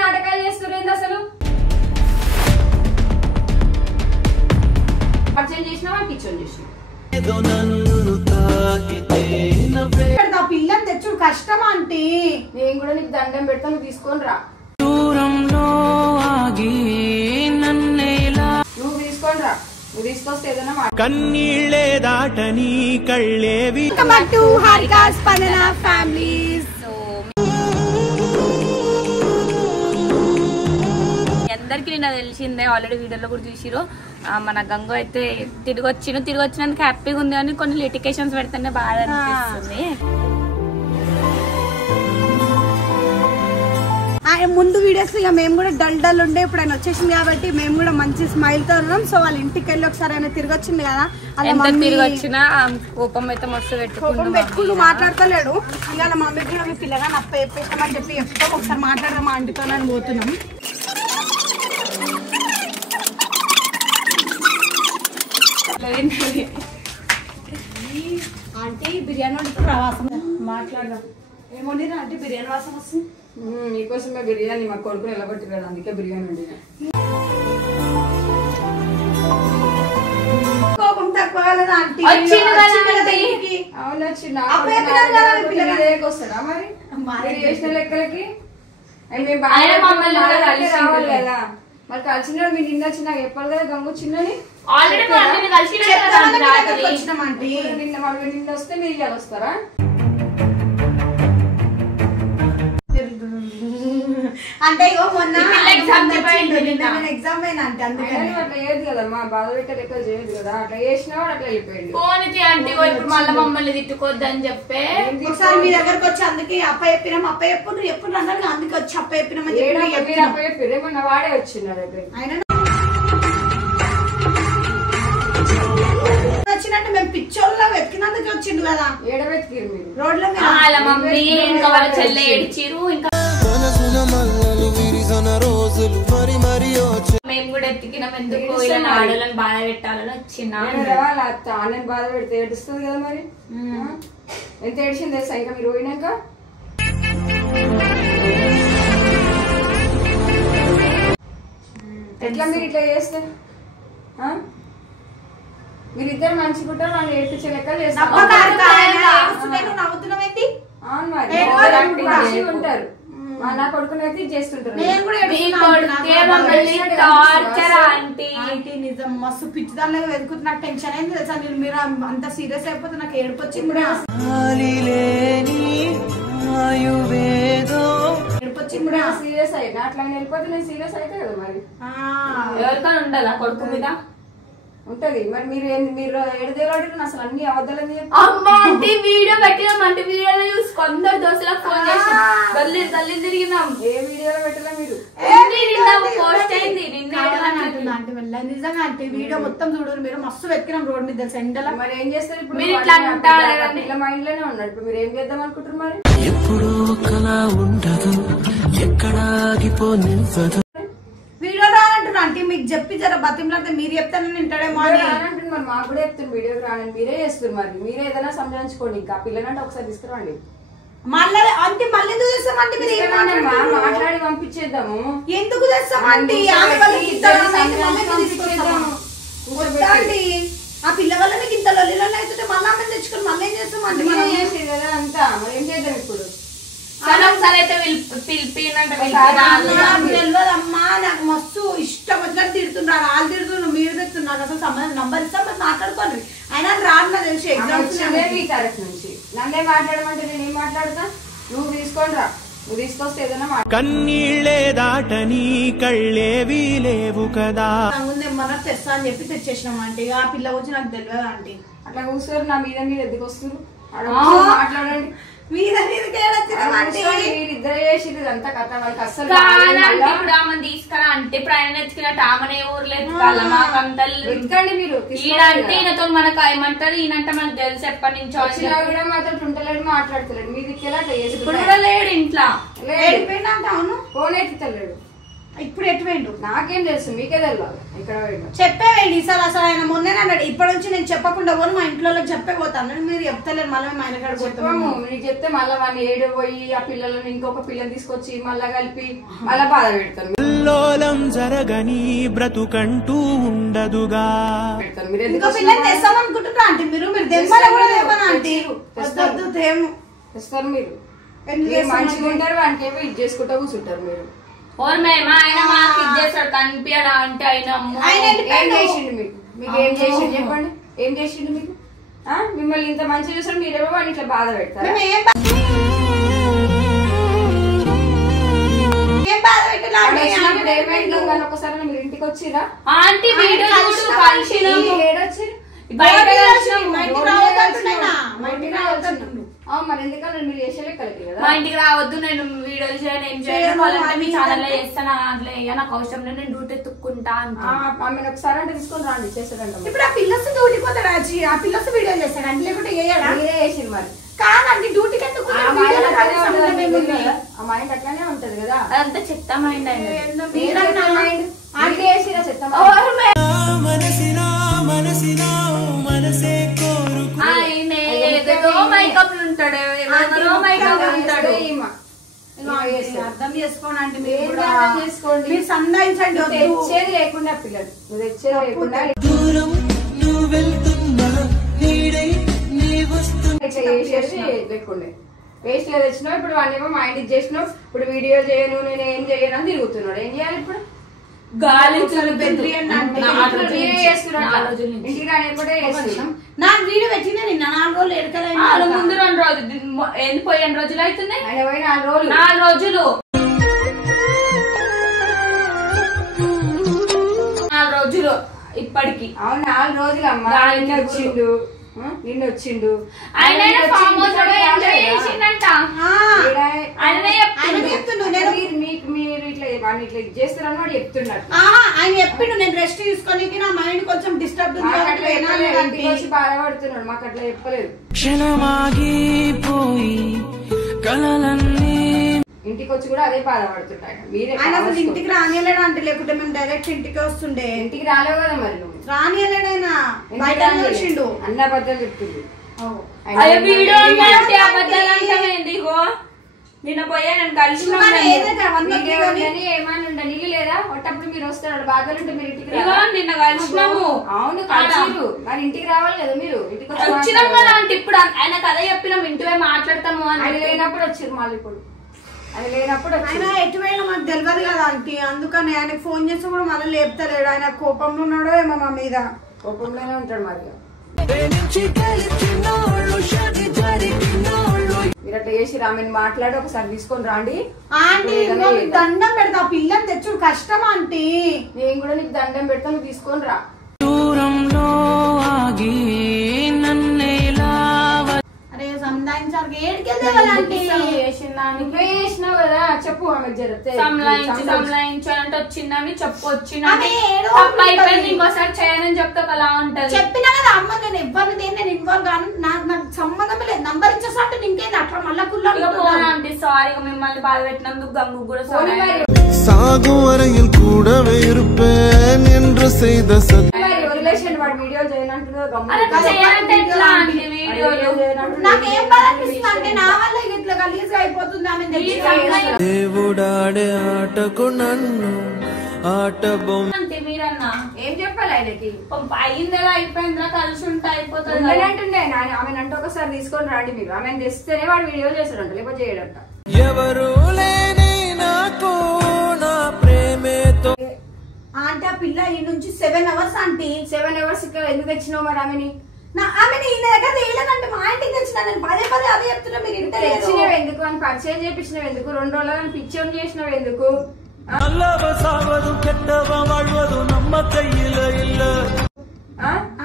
నాటకాలు చేస్తున్నారు అసలు పరిచయం చేసినావా కిచెన్ చేసినా పిల్లని తెచ్చుడు కష్టం అంటే నేను కూడా నీకు దండం పెడతా నువ్వు తీసుకొని రా నువ్వు తీసుకొని రా నువ్వు తీసుకొస్తే ఏదైనా కన్నీళ్ళే దాటని కళ్ళేవి హారికా స్పందన ఫ్యామిలీస్. అందరికి నిన్న తెలిసిందే ఆల్రెడీ వీడియోలో కూడా చూసిరు. మన గంగు అయితే తిరిగి వచ్చినందుకు హ్యాపీగా ఉంది అని కొన్ని లిటికేషన్స్ పెడితేనే బాగా అనిపిస్తుంది. ముందు వీడియోస్ ఇక మేము కూడా డల్ ఉండే ఇప్పుడు ఆయన వచ్చేసింది కాబట్టి మేము కూడా మంచి స్మైల్ తో ఉన్నాం. సో వాళ్ళ ఇంటికి వెళ్ళి ఒకసారి ఆయన తిరిగి వచ్చింది కదా, తిరిగి వచ్చినా కోపం అయితే మస్తు పెట్టుకుంటూ మాట్లాడతలేడు. ఇక వాళ్ళ మమ్మీకి కూడా మీ పిల్లగా నప్ప చెప్పేసామని చెప్పి చెప్తాం. ఒకసారి మాట్లాడదాం ఆంటీతో అని పోతున్నాం. ఆంటీ బిర్యానీ వండుతూ వాసన మాట్లాడదాం. ఏమొండి ఆంటీ బిర్యానీ వాసన వస్తుంది. మీకోసమే బిర్యానీ మా కొడుకుని నిలబెట్టిరాడు అందుకే బిర్యానీ వండినా. కోపం తక్కువ కదా ఆంటీ. అవును వచ్చిందా మరి మీరు చేసిన లెక్కలకి రావాలి కదా. మరి కలిసిన మీరు నిన్న వచ్చి నాకు చెప్పాలి కదా గంగు చిన్నని నిన్న వస్తే మీరు ఇలా వస్తారా? అంటే మొన్న ఎగ్జామ్ అట్లా ఏది కదమ్మా, బాధ పెట్టే లెక్క చేయదు కదా. అట్లా చేసినా అట్లా వెళ్ళిపోయింది. ఇప్పుడు మళ్ళీ మమ్మల్ని తిట్టుకోవద్దని చెప్పే ఒకసారి మీ దగ్గరకు వచ్చి అందుకే అప్ప చెప్పినాం అప్ప ఎప్పుడు ఎప్పుడు అన్నారు అందుకే వచ్చి అప్ప చెప్పినామని చెప్పి మొన్న వాడే వచ్చింది నా దగ్గర. ఆయన వచ్చినట్టు మేము పిచ్చోళ్ళ వెతికినందుకు వచ్చిండు కదా. ఏడ వెతికిరు మీరు? రోడ్ల వాళ్ళ మమ్మీ ఇంకా వాళ్ళ చెల్లె ఏడ్చిరు. ఇంకా మేము కూడా ఎత్తికినాం. ఎందుకు ఇలా ఆడలను బాధ పెట్టాలని వచ్చినా ఆన్లైన్ బాధ పెడితే ఏడుస్తుంది కదా. మరి ఎంత ఏడిచింది తెలుసా ఇంకా మీరు పోయినాక? ఎట్లా మీరు ఇట్లా చేస్తే మీరిద్దరు మంచి గుట్టారు వాళ్ళు ఏడ్పించే లెక్కలు చేస్తారు. ఉంటారు నా కొడుకుని అయితే చేస్తుంటారు. నిజం మస్తు పిచ్చి దానిలో వెతుకుతున్న నాకు టెన్షన్ అయింది తెలుసా. మీరు అంత సీరియస్ అయిపోతే నాకు ఏడుపు వచ్చింది. సీరియస్ అయినా అట్లా వెళ్ళిపోతే నేను సీరియస్ అయితే కదా. మరి ఎవరికైనా ఉండాలా కొడుకు మీద ఉంటది. మరి మీరు ఏడుదేవాడు అసలు అన్ని అబద్ధాలని వీడియో పెట్టినామంటే వీడియోలో చూసి కొందరు దోశలకు ఫోన్ చేసి తల్లి తిరిగినాం. ఏ వీడియోలో పెట్టలే మీరు? పోస్ట్ అయింది నిజంగా అంటే వీడియో మొత్తం చూడరు. మీరు మస్తు వెతికినాం రోడ్ మీద తెలుసు ఎండలో. మరి ఏం చేస్తారు ఇప్పుడు? మీరు ఇట్లా అంటారు ఇలా మైండ్ లోనే ఉన్నాడు. ఇప్పుడు మీరు ఏం చేద్దాం అనుకుంటారు? మరి ఎప్పుడు ఒకలా ఉండదు ఎక్కడాగిపోనివ్వదు. వీడియో రానంటున్నా అంటే మీకు చెప్పి జర బతిమలాడితే మీరు చెప్తానని వింటాడేమో రానంటుంది. మరి మాకు కూడా చెప్తుంది వీడియోకి రానని. మీరే చేస్తారు. మరి మీరే ఏదైనా సంజాయించుకోండి. ఇంకా పిల్లలంటే ఒకసారి తీసుకురండి. మళ్ళీ అంటే మళ్ళీ ఎందుకు చేస్తామంటే మీరు మాట్లాడి పంపించేద్దాము. ఎందుకు చేస్తామండి? ఆ పిల్ల వల్ల మీకు ఇంత లొల్లిలో అవుతుంటే మళ్ళీ అమ్మని తెచ్చుకొని మళ్ళీ ఏం చేస్తామండి? మనం చేసేది కదా అంతా. మరి ఏం చేద్దాం ఇప్పుడు? తెలియదమ్మా నాకు మస్తు ఇష్టం వచ్చినట్టు తిడుతున్నారు. వాళ్ళు తిడుతున్నారు మీరు తిడుతున్నారు. అసలు సంబంధం నంబర్ ఇస్తాం మరి మాట్లాడుకోండి. అయినా రాదు నాకు తెలిసి ఎగ్జామ్స్ నుంచి నన్నే మాట్లాడమంటే నేనేం మాట్లాడతా? నువ్వు తీసుకొని రా. నువ్వు తీసుకొస్తే ఏదైనా కన్నీళ్ళే దాటని కళ్ళేవి లేవు కదా. ముందేమన్నా తెస్తా అని చెప్పి తెచ్చేసినాం అంటే ఆ పిల్ల వచ్చి నాకు తెలియదు ఆంటీ. అట్లా కూర్చోరు. నా మీద మీరు ఎందుకు వస్తారు? మాట్లాడండి. మీరిద్దరు చేసిరు ఇదంతా కథ. వాళ్ళకి అస్సలు తీసుకురా అంటే ప్రయాణం ఎత్తుకున్నట్టు ఆమెనే ఊర్లో ఎత్తుకోవాలి. ఎత్తుకండి మీరు. ఈయనంటే ఈయనతో మనకు ఏమంటారు? ఈయనంటే మనకు తెలుసు ఎప్పటి నుంచో. కూడా మాత్రం ఉంటలేడు, మాట్లాడతలేడు. మీ దిక్కేలా ఇప్పుడు కూడా లేడు ఇంట్లో. అవును ఫోన్ ఎత్తుతలేడు. ఇప్పుడు ఎటు వేయండు నాకేం తెలుసు, మీకే తెలియాలి ఇక్కడ చెప్పేవేండి సార్. అసలు ఆయన మొన్నే అన్నాడు ఇప్పటి నుంచి నేను చెప్పకుండా పోను మా ఇంట్లో చెప్పే పోతాను. మీరు చెప్తలేరు, మళ్ళీ మేము ఆయన కాడ చెప్పాము. నీకు చెప్తే మళ్ళీ వాడిని ఏడు పోయి ఆ పిల్లలను ఇంకొక పిల్లని తీసుకొచ్చి మళ్ళా కలిపి మళ్ళా బాధ పెడతారు. లోలం జరగని బ్రతుకంటూ ఉండదుగా. ఇంకో పిల్లని తెస్తామనుకుంటున్నా అంటే మీరు దెమ్మల కూడా దేవనా అంటే తెస్తారు మీరు మంచిగా ఉంటారు. వానికి ఏమో ఇది చేసుకుంటా కూర్చుంటారు మీరు. ఆయన మాకు ఇది చేస్తాడు కనిపించడా అంటే ఏం చేసిండు మీకు? మీకు ఏం చేసిండు చెప్పండి, ఏం చేసిండు మీకు? మిమ్మల్ని ఇంత మంచి చూసారు, మీరేమో వాడిని ఇట్లా బాధ పెడతారు. ఒకసారి మీరు ఇంటికి వచ్చిరా ఆంటీ మరి ఎందుకన్నా మీరు చేసే లెక్కలకి కదా. మా ఇంటికి రావద్దు, నేను వీడియోలు చేయను, ఏం చేయను, మీ ఛానల్ లో చేస్తాను, అట్లా నాకు అవసరం లేదు, నేను డ్యూటీ ఎత్తుక్కుంటా ఆమెను ఒకసారి అంటే తీసుకొని రాండి చేస్తాడంట. ఇప్పుడు ఆ పిల్లస్ డ్యూటీ పోతాడు, ఆ పిల్లస్ వీడియో చేస్తాడు అంటే లేకుంటే మీరే చేసింది మరి. కాదండి డ్యూటీకి ఎందుకు ఆ మైండ్ అట్లానే ఉంటది కదా. అదంతా చెత్త మైండ్ అర్థం చేసుకోండి అంటే మీరు సంధాయించండి. తెచ్చేది లేకుండా పిల్లలు, నువ్వు తెచ్చేది లేకుండా లేకుండే వేస్ట్ గా తెచ్చినావు. ఇప్పుడు వాడిని ఏమో మైండ్ ఇచ్చేసినావు. ఇప్పుడు వీడియో చేయను, నేను ఏం చేయను అని తిరుగుతున్నాడు. ఏం చేయాలి ఇప్పుడు? గాలి ఇంటికి నాకు వీడియో పెట్టినా నిన్న 4 రోజులు ఎడకలేదు. ముందు 2 రోజులు పోయి 2 రోజులు అవుతున్నాయి. ఆయన పోయి 4 రోజులు 4 రోజులు 4 రోజులు ఇప్పటికి. అవును 4 రోజులు అమ్మా. నిన్న వచ్చిండు ఆయన మీరు ఇట్లా ఇట్లా చేస్తారని వాడు చెప్తున్నాడు. ఆయన చెప్పిండు నేను రెస్ట్ తీసుకొని నా మైండ్ కొంచెం డిస్టర్బ్ వచ్చి బాధపడుతున్నాడు. మాకు అట్లా చెప్పలేదు. ఇంటికి వచ్చి కూడా అదే బాధపడుతున్నాడు. మీరే అసలు ఇంటికి రానియలేడు అంటే, లేకుంటే మేము డైరెక్ట్ ఇంటికి వస్తుండే. ఇంటికి రాలేవు కదా మరి నువ్వు. రానియలేడు ఆయన బయట వచ్చిండు. అన్న అబద్ధాలు చెప్తుంది. నిన్న పోయా నేను కలిసి ఏమని ఉండ నీళ్ళు లేదా ఒట్టప్పుడు మీరు వస్తున్నాడు బాధలు ఉంటే మీరు ఇంటికి నిన్న కలిసినాము. అవును కలిసిరు మరి ఇంటికి రావాలి కదా మీరు. ఇంటికి వచ్చినాం కదా అంటే ఇప్పుడు ఆయన కథ చెప్పినాం ఇంటిపై మాట్లాడతాము అని లేనప్పుడు వచ్చారు మళ్ళీ. ఇప్పుడు అది లేనప్పుడు ఆయన ఎటువైనా మాకు తెలియదు కదా ఆంటీ. అందుకని ఆయనకు ఫోన్ చేసి కూడా మళ్ళీ లేపుతలేడు. ఆయన కోపంలో ఉన్నాడో ఏమో మా మీద. కోపంలోనే ఉంటాడు మరి. మీరు అట్లా చేసి రామని మాట్లాడి ఒకసారి తీసుకొని రాండి. ఆంటీ దండం పెడతా పిల్లని తెచ్చుడు కష్టం ఆంటీ. నేను కూడా నీకు దండం పెడతా, నువ్వు తీసుకొని రా. అరే సంధాయించారు చేసినావు కదా చెప్పు. ఆమె సంలాయించు అంటే వచ్చిందని చెప్పు. వచ్చిందని అయిపోయింది, ఇంకోసారి చేయనని చెప్తే అలా ఉంటది. చెప్పినా కదా అమ్మ నేను ఎవరిని దేని నేను ఇన్వాల్వ్ కాను, నాకు సంబంధం లేదు. నంబర్ ఇచ్చేసంటే ఇంకేంది అట్లా మళ్ళా కుల్లాంటి సారీ మిమ్మల్ని బాధ పెట్టినందుకు గంగు కూడా సారీ. சாகும் வரையில் கூடவே இருப்பேன் என்று செய்த రిలేషన్ వాడు వీడియో చేయనంటున్నాడు. నాకేం బాధ అనిపిస్తుంది అంటే నా వల్ల ఇట్లా గలీజ్ అయిపోతుంది. ఆమె దేవుడాడే ఆటకు నన్ను ఆట బొమ్మ అంటే మీరన్నా ఏం చెప్పాలి ఆయనకి? అయిందా అయిపోయిందా కలిసి ఉంటే అయిపోతుంది అంటుండే. ఆమె అంటే ఒకసారి తీసుకొని రాండి మీరు. ఆమె తెస్తేనే వాడు వీడియో చేస్తాడంట, లేకపోతే చేయడంట. ఎవరు లేని నాకు నా ప్రేమతో అంటే ఆ పిల్ల ఈ నుంచి 7 hours ఆంటీ. 7 hours ఎందుకు తెచ్చినావు మరి ఆమెని? ఆమెని ఈయన దగ్గర వేయలేదంటే మా ఇంటికి తెచ్చిన. నేను పదే అదే చెప్తున్నా. మీరు ఇంత తెచ్చినవి ఎందుకు అని పరిచయం చేపించినవి ఎందుకు? 2 రోజులు పిచ్చం చేసినవి ఎందుకు?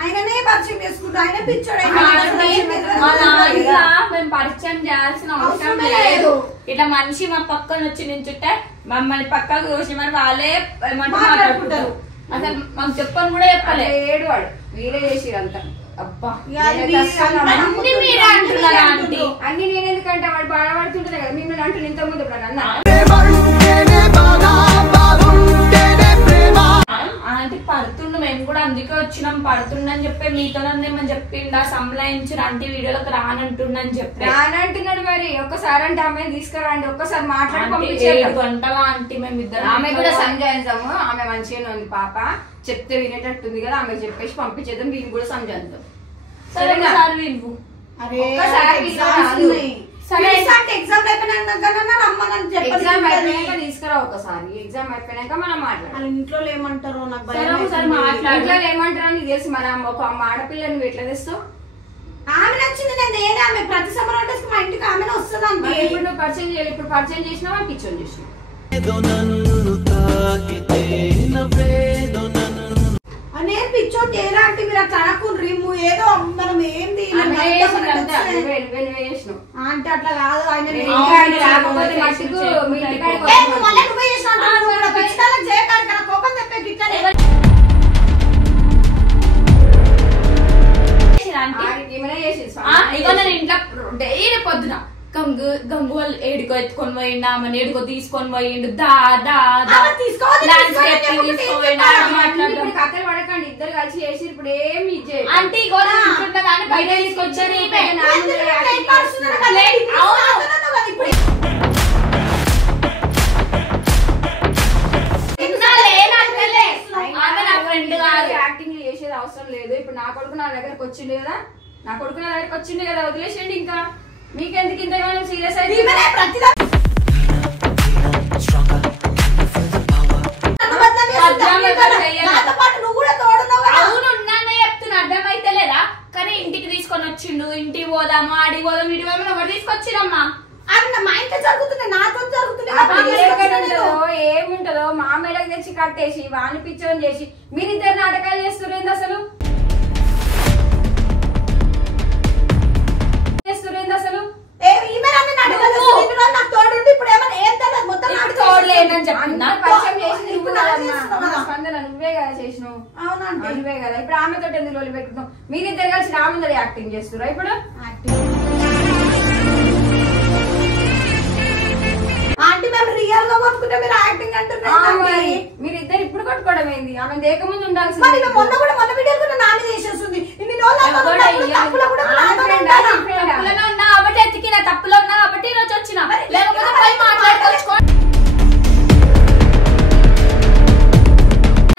ఆయననే పరిచయం చేసుకుంటా. ఆయన పిచ్చోడు. మేము పరిచయం చేయాల్సిన అవసరం లేదు. ఇట్లా మనిషి మా పక్కన వచ్చి నించుంటే మమ్మల్ని పక్కకు చూసి మరి వాళ్ళే మాట్లాడుకుంటారు. అసలు మాకు చెప్పని కూడా చెప్పలే. ఏడు వాడు మీరే చేసిరంతా. అబ్బా అన్ని మీరే అంటున్నారా ఆంటీ? అన్ని నేను ఎందుకంటే వాడు బాధపడుతుంటారు కదా. మిమ్మల్ని అంటున్నా ఇంతకుముందు ఇప్పుడు అన్నా మేము కూడా అందుకే వచ్చినాం పడుతుందని చెప్పి మీతోనేమని చెప్పిండా సంలాయించి అంటే వీడియోలకు రానంటుండని చెప్పి రానంటున్నాడు. మరి ఒక్కసారి అంటే ఆమె తీసుకురండి, ఒక్కసారి మాట్లాడి 7 పంపించేద్దాం. గంటల ఆంటీ మేము ఇద్దరు ఆమె కూడా సంజాయిద్దాము. ఆమె మంచిగానే ఉంది పాప, చెప్తే వినేటట్టుంది కదా, ఆమె చెప్పేసి పంపించేద్దాం. వీళ్ళు కూడా సంజాయిద్దాం. సరే ఒకసారి విను. ఎగ్జామ్ అయిపోయాక తీసుకురా ఒకసారి. ఎగ్జామ్ అయిపోయాక మనం మాట్లాడాలి. ఇంట్లో ఏమంటారో నాకు ఇంట్లో ఏమంటారో నీకు తెలిసి మరి ఒక ఆడపిల్ల నువ్వు ఎట్లా తెస్తావు? ఆమె నచ్చింది నేను ఏదే ఆమె ప్రతి సమ్మర్ హాలిడేస్ మా ఇంటికి ఆమె వస్తుంది అంటే ఇప్పుడు నువ్వు పరిచయం చేయాలి. ఇప్పుడు పరిచయం చేసినావా పిచ్చోని చేసినావు? నేను పిచ్చోని చేయరా అంటే మీరు అట్లా అనుకుండ్రి ఏదో మనం ఏంది అంటే అట్లా కాదు. ఆయన కోపం చెప్పే ఇంట్లో డైలీ పొద్దున గంగు వాళ్ళు ఏడుకో ఎత్తుకొని పోయిండు, ఆమెను ఏడుకో తీసుకొని పోయిండు, కథలు పడకండి. ఇద్దరు కలిసి చేసి ఇప్పుడు ఏమి అంటే బయట తీసుకొచ్చారు. యాక్టింగ్ చేసేది అవసరం లేదు. ఇప్పుడు నా కొడుకు నా దగ్గరకు వచ్చిండు కదా, వదిలేసేయండి. ఇంకా మీకెందుకు ఇంతగానో సీరియస్ అయితే చెప్తున్నా అర్థమైతే లేదా? కానీ ఇంటికి తీసుకొని వచ్చిండు, ఇంటికి పోదాము ఆడికి పోదాం ఇటు పోదాం ఎవరు తీసుకొచ్చిరమ్మా? మా ఇంట్లో జరుగుతున్నాయి, నాతో జరుగుతున్నాయి. ఏముంటదో మా మేడకు తెచ్చి కట్టేసి వాని పిచ్చోని చేసి మీరిద్దరు నాటకాలు చేస్తున్నారు. అసలు నువ్వే కదా చేసినావు. నువ్వే కదా ఇప్పుడు ఆమెతో ఎందుకు లోలి పెట్టుకున్నావు? మీరిద్దరు కలిసి నా ముందర యాక్టింగ్ చేస్తురా? ఇప్పుడు ఆంటీ మేము రియల్ గా కొనుక్కుంటే మీరు యాక్టింగ్ అంటున్నారు. మీరిద్దరు ఇప్పుడు కొట్టుకోవడం ఏంది? ఆమె దేకముందు ఉండాల్సింది. మొన్న వీడియో కూడా నా మీద వేసేస్తుంది. ఉన్నా కాబట్టి ఎత్తికిన తప్పులో ఉన్నా కాబట్టి ఈరోజు వచ్చిన లేకపోతే పోయి మాట్లాడుకోవచ్చు.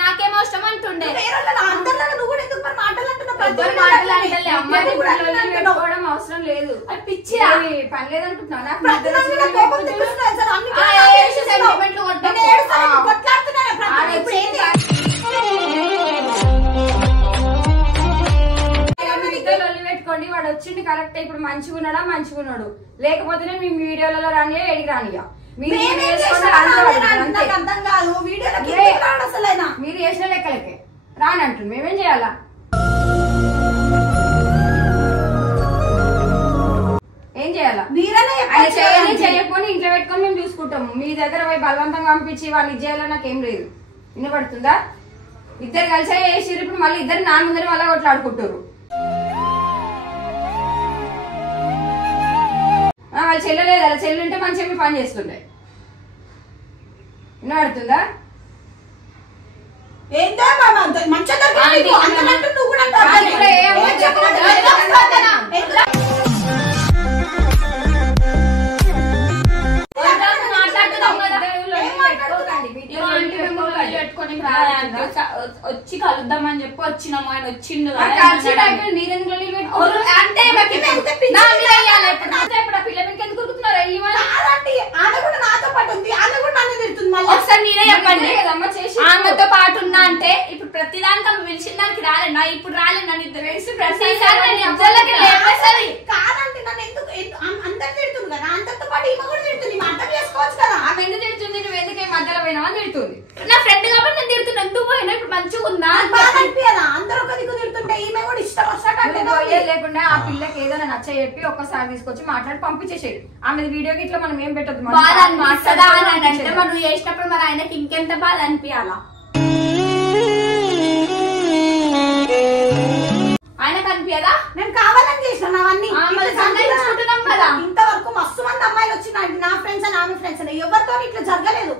నాకేమో ఇష్టం అంటుండే అవసరం లేదు. పిచ్చి పని లేదనుకుంటున్నా. పెట్టుకోండి. వాడు వచ్చింది కరెక్ట్. ఇప్పుడు మంచిగా ఉన్నాడు లేకపోతే మీ వీడియోలలో రానియా ఎడికి రానియా మీరు చేసిన లెక్కలకే రానంటుంది. మేమేం చేయాలా? ఏం చేయాలా? చేయకపోతే ఇంట్లో పెట్టుకొని మేము చూసుకుంటాము. మీ దగ్గర పోయి బలవంతంగా పంపించి వాళ్ళు ఇది చేయాలని నాకేం లేదు. వినపడుతుందా? ఇద్దరు కలిసే చేసిర్రు. ఇప్పుడు మళ్ళీ ఇద్దరు నా ముందర మళ్ళీ కొట్లాడుకుంటారు. వాళ్ళ చెల్లెలేదు, అలా చెల్లుంటే మంచిగా మీ పని చేస్తుండే. వినపడుతుందా? వచ్చి కలుద్దామని చెప్పి వచ్చినాము. ఆయన వచ్చిండు ఒకసారి నేనే చెప్పండి. ఆమెతో పాటు ఉన్నా అంటే ఇప్పుడు ప్రతిదానికి ఆమె పిలిచిన దానికి రాలేనా? ఇప్పుడు రాలేదు. నన్ను ఇద్దరు ప్రతిసారి కాదంటే నన్ను ఎందుకు అందరు తిడుతుంది కదా, అందరితో పాటు ఈమె కూడా తిడుతుంది. అర్థం చేసుకోవచ్చు కదా. ఆమె ఎందుకు తిడుతుంది? నువ్వు ఎందుకే మధ్యలో పోయినావా అని తిడుతుంది. నా ఫ్రెండ్ కాబట్టి నేను తిడుతున్నా. ఎందుకు పోయినా ఇప్పుడు మంచిగా ఉందా? అనిపించదా? అందరూ ఒక దిక్కు తిడుతుంటే ఈమె కూడా ఇష్టం వచ్చినట్టు లేకుండా ఆ పిల్లకి ఏదైనా నచ్చ చెప్పి ఒక్కసారి తీసుకొచ్చి మాట్లాడి పంపించేసేది. ఆమె వీడియోకి ఇట్లా మనం ఏం పెట్టద్దు. బాధ అనిపిస్తుందా అని అంటే మనం చేసినప్పుడు మరి ఆయనకి ఇంకెంత బాధ అనిపించాలా? ఆయనకు అనిపించదా? నేను కావాలని చేసిన అవన్నీ కదా. ఇంతవరకు మస్తు మంది అమ్మాయిలు వచ్చిన నా ఫ్రెండ్స్ అని ఆమె ఫ్రెండ్స్ అని ఎవరితో ఇట్లా జరగలేదు.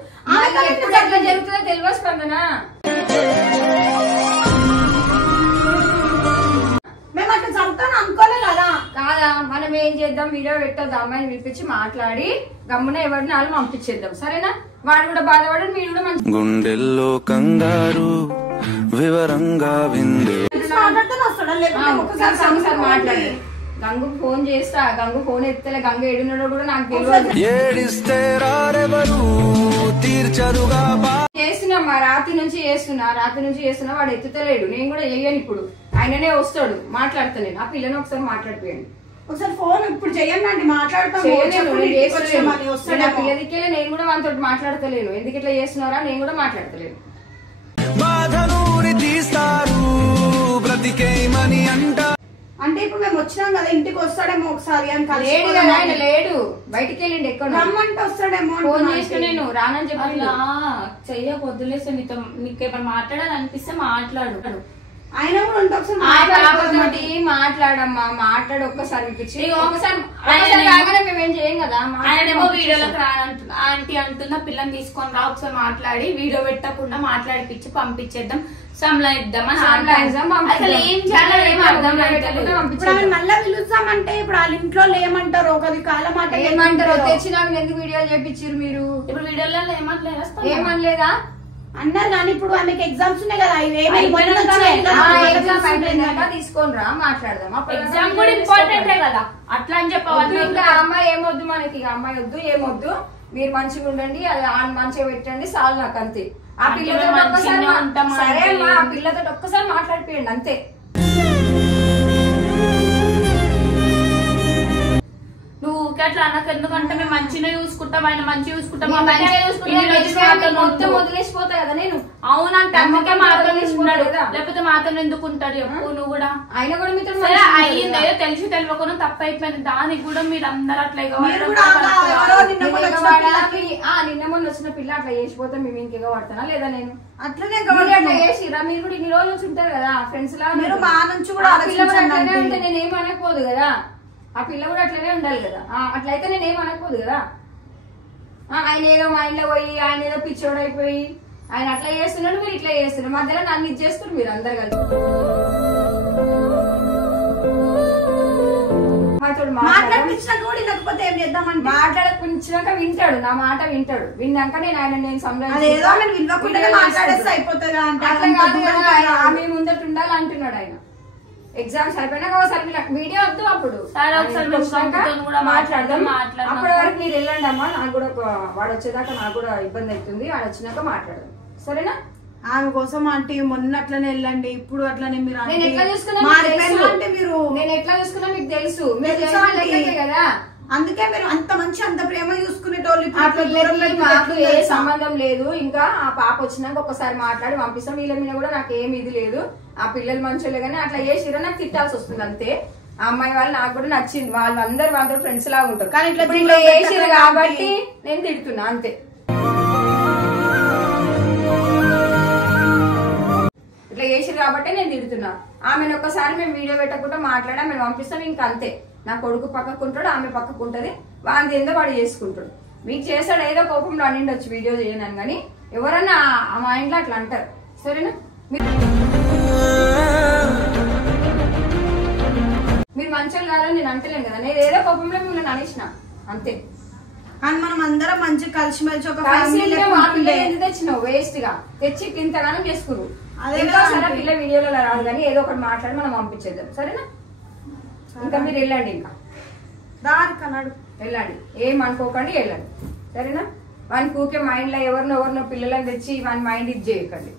ఎట్లా జరుగుతుందో తెలియదు స్పందన. కదా, మనం ఏం చేద్దాం, వీడియో పెట్టొద్దు, అమ్మాయిని పిలిపించి మాట్లాడి గమ్మున ఎవరిని వాళ్ళు పంపించేద్దాం. సరేనా? వాడు కూడా బాధపడడు, మీరు కూడా మంచి గుండెల్లో కంగారు వివరంగా విందే ఒకసారి మాట్లాడి గంగు ఫోన్ చేస్తా. గంగు ఫోన్ ఎత్తలే, గంగు ఏడున్నాడో కూడా నాకు తెలియదు. ఏడిస్తే రారెవరు తీర్చరుగా చేస్తున్నా, రాత్రి నుంచి చేస్తున్నా, వాడు ఎత్తుతలేడు. నేను కూడా చెయ్యను. ఇప్పుడు ఆయననే వస్తాడు, మాట్లాడతా నేను. ఆ పిల్లని ఒకసారి మాట్లాడిపోయాను. ఒకసారి ఫోన్ ఇప్పుడు చెయ్యండి, మాట్లాడతాం. పిల్లదికే నేను కూడా వాళ్ళతో మాట్లాడతలేను. ఎందుకు ఇట్లా చేస్తున్నారా, నేను కూడా మాట్లాడతలేను. బాధనూరి తీస్తారు బ్రతికేమని అంట. అంటే ఇప్పుడు మేము వచ్చినాం కదా, ఇంటికి వస్తాడేమో ఒకసారి అని. లేడు కదా ఆయన, లేడు, బయటికి వెళ్ళిండు. ఎక్కడ రమ్మంటే వస్తాడేమో. ఫోన్ చేసిన నేను రానని చెప్పి చెయ్యకు, వదిలేస్తే నీకేమైనా మాట్లాడాలనిపిస్తే మాట్లాడు. ఆయన కూడా ఉంటే ఒకసారి మాట్లాడమ్మా, మాట్లాడు ఒక్కసారి ఒకసారి మేమేం చేయం కదా. ఆయనేమో వీడియోలోకి రానంటున్నా, ఆంటీ అంటున్నా పిల్లని తీసుకొని రా, ఒకసారి మాట్లాడి వీడియో పెట్టకుండా మాట్లాడిపించి పంపించేద్దాం, సంలాయిద్దాం. అసలు ఏం చేయాలో ఏం అర్థం ఇప్పుడు మళ్ళీ పిలుస్తామంటే ఇప్పుడు వాళ్ళ ఇంట్లో ఏమంటారు, ఒకది కాల మాట ఏమంటారు. తెచ్చినా ఎందుకు వీడియోలు చేపించారు మీరు? ఇప్పుడు వీడియోలలో ఏమనలేదా అన్నారు కానీ ఇప్పుడు ఆమెకి ఎగ్జామ్స్ ఉన్నాయి కదా, తీసుకొని రా మాట్లాడదాం. ఎగ్జామ్ కూడా ఇంపార్టెంటే కదా, అట్లా అని చెప్పవాలి. ఇంకా అమ్మాయి ఏమొద్దు మనకి, అమ్మాయి వద్దు, ఏమొద్దు, మీరు మంచిగా ఉండండి, అది మంచిగా పెట్టండి, చాలు నాకు అంతే. ఆ పిల్లతో ఒక్కసారి సరే అమ్మా, ఆ పిల్లతో ఒక్కసారి మాట్లాడిపోయండి అంతే. నువ్వు అట్లా అనకు, ఎందుకంటే మేము మంచిగా చూసుకుంటాం, ఆయన మంచిగా చూసుకుంటాం, మొత్తం వదిలేసిపోతా కదా నేను. అవునంటే అందుకే మాతో తీసుకున్నాడు, లేకపోతే మాతో ఎందుకు ఉంటాడు చెప్పు. నువ్వు కూడా ఆయన కూడా మీతో అయ్యింది ఏదో తెలిసి తెలియకుండా తప్పు అయిపోయింది, దానికి కూడా మీరు అందరు అట్లా నిన్న మొన్న వచ్చిన పిల్ల అట్లా చేసిపోతే మేము ఇంకెగా పడతానా లేదా? నేను అట్లనే అట్లా చేసిరా? మీరు కూడా ఇన్ని రోజుల నుంచి ఉంటారు కదా ఫ్రెండ్స్ లా, మీరు మా నుంచి కూడా అట్లనే ఉంటే నేను ఏమనకపోదు కదా. ఆ పిల్ల కూడా అట్లనే ఉండాలి కదా. అట్లయితే నేను ఏమనకపోదు కదా. ఆయన ఏదో మైండ్ లో పోయి, ఆయన ఏదో పిచ్చోడైపోయి ఆయన అట్లా చేస్తున్నాడు, మీరు ఇట్లా చేస్తున్నారు, మధ్యలో నన్ను ఇది చేస్తున్నారు మీరు అందరు కలిసి. మాట్లాడపించినాక వింటాడు, నా మాట వింటాడు. విన్నాక నేను ఆయన ఆమె ముందట ఉండాలి అంటున్నాడు ఆయన. ఎగ్జామ్స్ అయిపోయినాక ఒకసారి వీడియో వద్దు, అప్పుడు మాట్లాడదాం. అప్పటి వరకు మీరు వెళ్ళండి అమ్మా, నాకు కూడా వాడు వచ్చేదాకా నాకు కూడా ఇబ్బంది అవుతుంది, వాడు వచ్చినాక మాట్లాడదాం. సరేనా? ఆమె కోసం అంటే మొన్న అట్లనే వెళ్ళండి, ఇప్పుడు అట్లనే మీరు. నేను ఎట్లా చూసుకున్నా మీకు తెలుసు కదా. అందుకే మీరు అంత మంచి అంత ప్రేమ చూసుకునేటోళ్ళు. మాకు ఏ సంబంధం లేదు. ఇంకా ఆ పాప వచ్చినాక ఒకసారి మాట్లాడి పంపిస్తాం. వీళ్ళ మీద కూడా నాకు ఏమి ఇది లేదు. ఆ పిల్లలు మంచోళ్ళే కానీ అట్లా చేసిరో నాకు తిట్టాల్సి వస్తుంది అంతే. ఆ అమ్మాయి వాళ్ళు నాకు కూడా నచ్చింది, వాళ్ళందరూ వాళ్ళతో ఫ్రెండ్స్ లాగా ఉంటారు. కానీ ఇట్లా చేసిరు కాబట్టి నేను తిడుతున్నా అంతే. ఇట్లా చేసిరు కాబట్టి నేను తిడుతున్నా. ఆమెను ఒక్కసారి మేము వీడియో పెట్టకుండా మాట్లాడి ఆమెను పంపిస్తాం, ఇంకా అంతే. నా కొడుకు పక్కకుంటాడు, ఆమె పక్కకుంటది, వాంది ఏందో వాడు చేసుకుంటాడు. మీకు చేస్తాడు ఏదో కోపంలో అన్నిండి వచ్చి వీడియో చేయను కానీ ఎవరన్నా ఆ మైండ్ లో అట్లా అంటారు. సరేనా? మీరు మంచోళ్ళు కాదని నేను అంటలేను కదా, నేను ఏదో కోపంలో మిమ్మల్ని అనేసిన అంతే. కానీ మనం అందరం మంచిగా కలిసిమెలిసి ఒక ఎందుకు తెచ్చినావు వేస్ట్ గా తెచ్చి ఇంతగానో చేసుకురు. సరే పిల్ల వీడియోలో రాదు కానీ ఏదో ఒకటి మాట్లాడి మనం పంపించేద్దాం. సరేనా? ఇంకా మీరు వెళ్ళండి, ఇంకా వెళ్ళండి, ఏం అనుకోకండి, వెళ్ళండి. సరేనా? వానికి ఊకే మైండ్ లో ఎవరినో పిల్లలని తెచ్చి వాని మైండ్ ఇది చేయకండి.